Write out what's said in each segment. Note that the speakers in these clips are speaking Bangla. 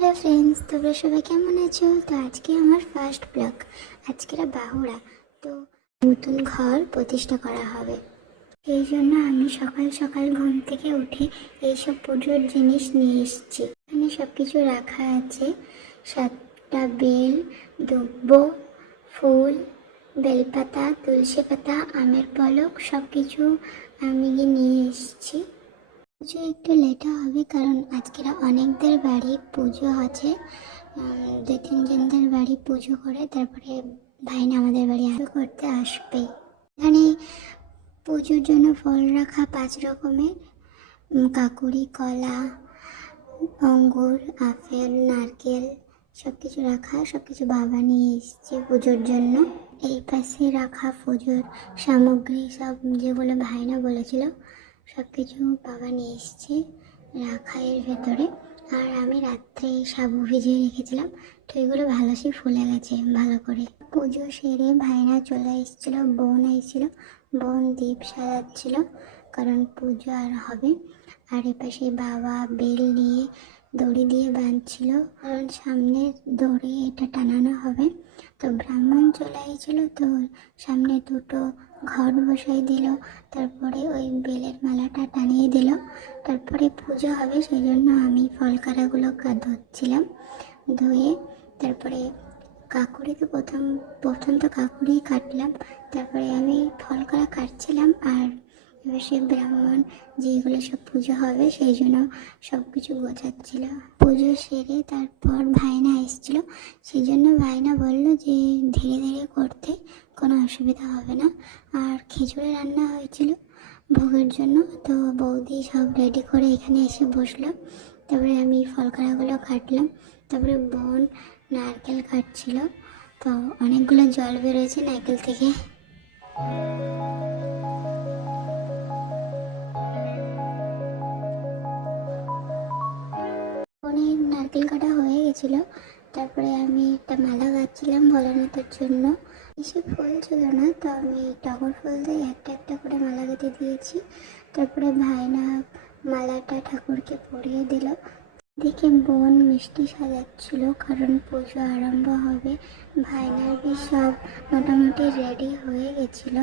হ্যালো ফ্রেন্ডস, তোমরা সবাই কেমন আছো? তো আজকে আমার ফার্স্ট ব্লগ। আজকের বাহুড়া, তো নতুন ঘর প্রতিষ্ঠা করা হবে। এই জন্য আমি সকাল সকাল ঘুম থেকে উঠে এইসব পুজোর জিনিস নিয়ে এসেছি। এখানে সব কিছু রাখা আছে, 7টা বেল, দুব্ব, ফুল, বেলপাতা, তুলসী পাতা, আমের পলক, সব কিছু আমি নিয়ে এসেছি। পুজো একটু লেটে হবে কারণ আজকের অনেকদের বাড়ি পুজো আছে। 2-3 জনদের বাড়ি পুজো করে তারপরে ভাইনা আমাদের বাড়ি করতে আসবে। এখানে পুজোর জন্য ফল রাখা 5 রকমের, কাকুড়ি, কলা, অঙ্গুর, আপেল, নারকেল, সব কিছু রাখা। সব কিছু বাবা নিয়ে এসছে পুজোর জন্য। এই পাশে রাখা পুজোর সামগ্রী সব যেগুলো ভাইনা বলেছিল সব কিছু বাবা নিয়ে এসছে রাখা এর ভেতরে। আর আমি রাত্রে সাবু ভিজিয়ে রেখেছিলাম, তো এগুলো ভালোই ফুলে গেছে ভালো করে। পুজো সেরে ভাইনা চলে এসেছিল, বোন এসেছিল, বোন দীপ সাজাচ্ছিল কারণ পুজো আর হবে। আর এপাশে বাবা বেল নিয়ে দড়ি দিয়ে বাঁধছিল কারণ সামনে দড়ি এটা টানানো হবে। তো ব্রাহ্মণ চলে এসেছিল, তো সামনে দুটো ঘট বসাই দিল, তারপরে ওই বেলের মালাটা টানিয়ে দিল, তারপরে পুজো হবে। সেই জন্য আমি ফল কাড়াগুলো ধুচ্ছিলাম, ধুয়ে তারপরে কাকুরি তো প্রথম তো কাকুরি কাটলাম, তারপরে আমি ফল কাড়া কাটছিলাম। আর এবার সে ব্রাহ্মণ যেগুলো সব পুজো হবে সেই জন্য সব কিছু গোছাচ্ছিল। পুজো সেরে তারপর ভাইনা এসেছিল, সেই জন্য ভাইনা বললো যে ধীরে ধীরে করতে কোনো অসুবিধা হবে না। আর খিচুড়ি রান্না হয়েছিল ভোগের জন্য, তো বৌদি সব রেডি করে এখানে এসে বসলো। তারপরে আমি ফল কাড়াগুলো কাটলাম, তারপরে বোন নারকেল কাটছিল, তো অনেকগুলো জল বেরোয়েছে নারকেল থেকে। অনেক নারকেল কাটা হয়ে গেছিল, তারপরে আমি একটা মালা গাচ্ছিলাম ভোলানাথের জন্য। বেশি ফুল ছিল না, তো আমি টগর ফুল দিয়ে একটা একটা করে মালা গেঁথে দিয়েছি। তারপরে ভাইনা মালাটা ঠাকুরকে পরিয়ে দিল। দেখে বোন মিষ্টি সাজাচ্ছিল কারণ পুজো আরম্ভ হবে। ভাইনার সব মোটামুটি রেডি হয়ে গেছিল।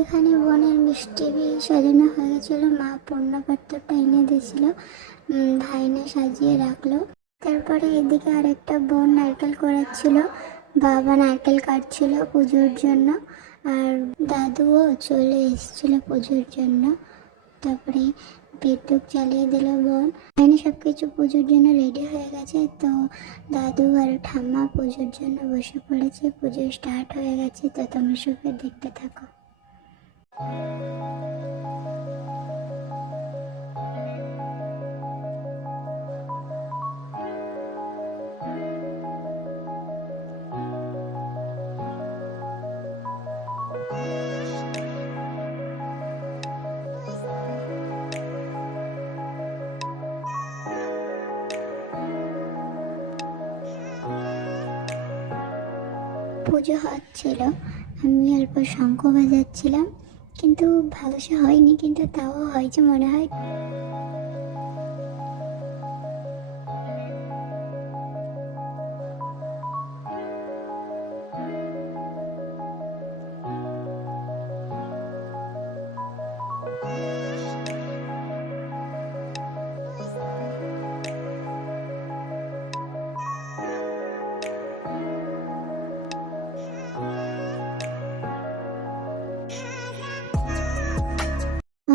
এখানে বোনের মিষ্টি সাজানো হয়ে গেছিলো, মা পূর্ণপাত্রটা এনে দিয়েছিল, ভাইনা সাজিয়ে রাখলো। তারপরে এদিকে আরেকটা বোন নারকেল করাচ্ছিল, বাবা নারকেল কাটছিল পুজোর জন্য, আর দাদুও চলে এসেছিল পুজোর জন্য। তারপরে বিদ্যুৎ জ্বালিয়ে দিল বোন। এখানে সব কিছু পুজোর জন্য রেডি হয়ে গেছে, তো দাদু আর ঠাম্মা পুজোর জন্য বসে পড়েছে। পুজো স্টার্ট হয়ে গেছে, তো তোমরা সবাই দেখতে থাকো। পুজো হচ্ছিল, আমি অল্প শঙ্খ বাজাচ্ছিলাম, কিন্তু ভালো সে হয়নি, কিন্তু তাও হয়েছে মনে হয়।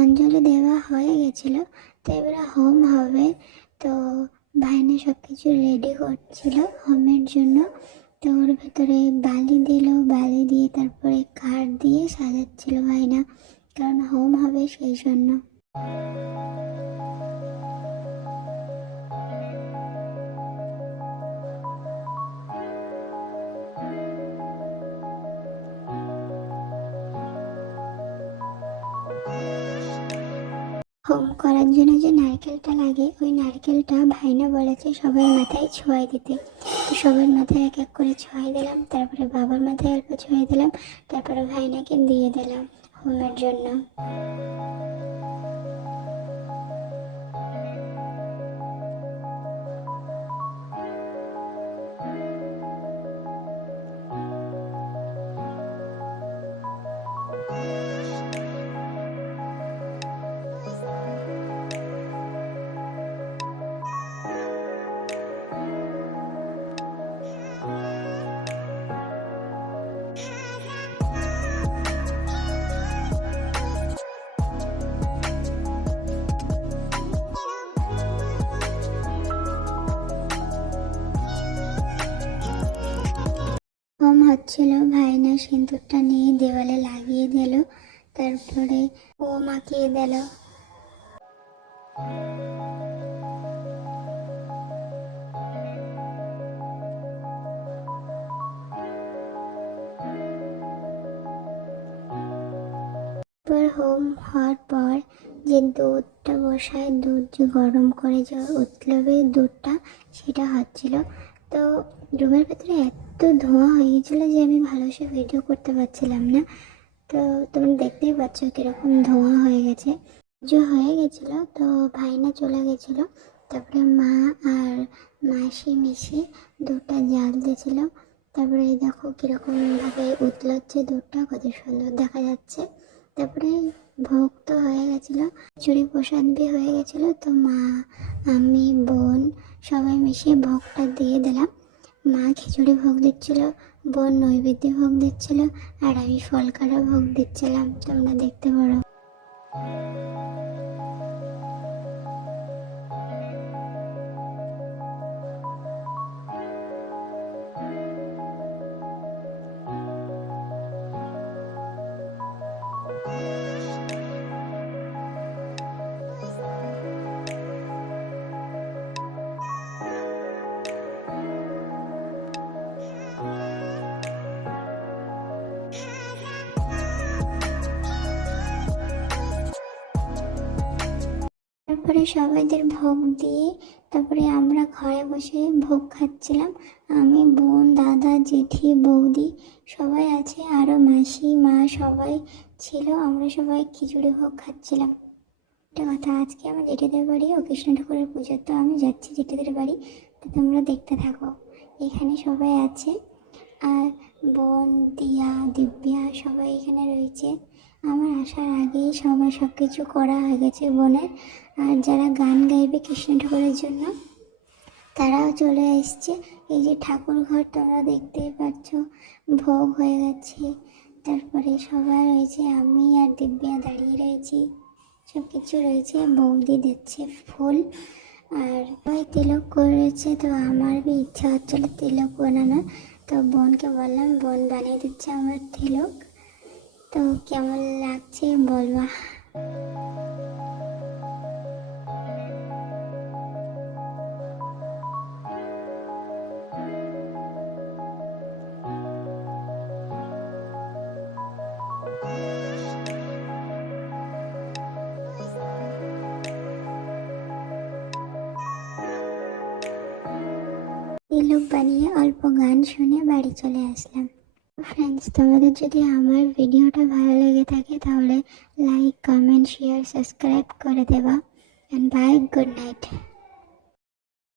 অঞ্জলি দেওয়া হয়ে গেছিল, তো এবারে হোম হবে। তো ভাইনা সব কিছু রেডি করছিল হোমের জন্য। তো ওর ভেতরে বালি দিল, বালি দিয়ে তারপরে কাঠ দিয়ে সাজাচ্ছিল ভাইনা, কারণ হোম হবে সেই জন্য। হোম করার জন্য যে নারকেলটা লাগে, ওই নারকেলটা ভাইনা বলেছে সবাই মাথায় ছোঁয়াই দিতে। তো সবার মাথায় এক এক করে ছোঁয়া দিলাম, তারপরে বাবার মাথায় অল্প ছোঁয়া দিলাম, তারপরে ভাইনাকে দিয়ে দিলাম হোমের জন্য। হোম হচ্ছিল, ভাইনা সিঁদুরটা নিয়ে দেওয়ালে লাগিয়ে দিল, তারপরে ও মাখিয়ে দিল। তারপর হোম হওয়ার পর যে দুধটা বসায়, দুধ যে গরম করে যে উতলাবে দুধটা, সেটা হচ্ছিল। তো রুমের ভেতরে এত ধোঁয়া হয়ে গেছিলো যে আমি ভালোভাবে ভিডিও করতে পারছিলাম না। তো তোমরা দেখতেই পাচ্ছ কিরকম ধোঁয়া হয়ে গেছে। যে হয়ে গেছিলো, তো ভাইনা চলে গেছিলো, তারপরে মা আর মাসি মিশে দুধটা জাল দিয়েছিল। তারপরে দেখো কিরকম ভাবে উতলাচ্ছে দুধটা, কত সুন্দর দেখা যাচ্ছে। তারপরে ভোগ তো হয়ে গেছিলো, খিচুড়ি প্রসাদ বি হয়ে গেছিলো। তো মা, আমি, বোন সবাই মিশে ভোগটা দিয়ে দিলাম। মা খিচুড়ি ভোগ দিচ্ছিল, বোন নৈবেদ্য ভোগ দিচ্ছিল, আর আমি ফল কাটা ভোগ দিচ্ছিলাম, তোমরা দেখতে পারো। তারপরে সবাইদের ভোগ দিয়ে তারপরে আমরা ঘরে বসে ভোগ খাচ্ছিলাম। আমি, বোন, দাদা, জেঠি, বৌদি সবাই আছে, আরও মাসি, মা সবাই ছিল। আমরা সবাই খিচুড়ি ভোগ খাচ্ছিলাম। একটা কথা, আজকে আমার জেঠিদের বাড়ি ও কৃষ্ণ ঠাকুরের পুজো, তো আমি যাচ্ছি জেঠিদের বাড়ি, তো তোমরা দেখতে থাকো। এখানে সবাই আছে, আর বোন, দিয়া, দিব্যা সবাই এখানে রয়েছে। আমার আসার আগেই সবাই সব কিছু করা হয়ে গেছে বোনের। আর যারা গান গাইবে কৃষ্ণ ঠাকুরের জন্য, তারাও চলে এসছে। এই যে ঠাকুর ঘর তোমরা দেখতেই পাচ্ছ, ভোগ হয়ে গেছে। তারপরে সবাই রয়েছে, আমি আর দিব্যা দাঁড়িয়ে রয়েছি, সব কিছু রয়েছে। বৌদি দিচ্ছে ফুল, আর সবাই তিলক করেছে। তো আমার ইচ্ছা হচ্ছিল তিলক বানানোর, তো বোনকে বললাম, বোন বানিয়ে দিচ্ছে আমার তিলক। তো কেমন লাগছে বলবা। তিলক বানিয়ে অল্প গান শুনে বাড়ি চলে আসলাম। ফ্রেন্ডস, তোমাদের যদি আমার ভিডিওটা ভালো লেগে থাকে তাহলে লাইক, কমেন্ট, শেয়ার, সাবস্ক্রাইব করে দেবা। And bye, good night.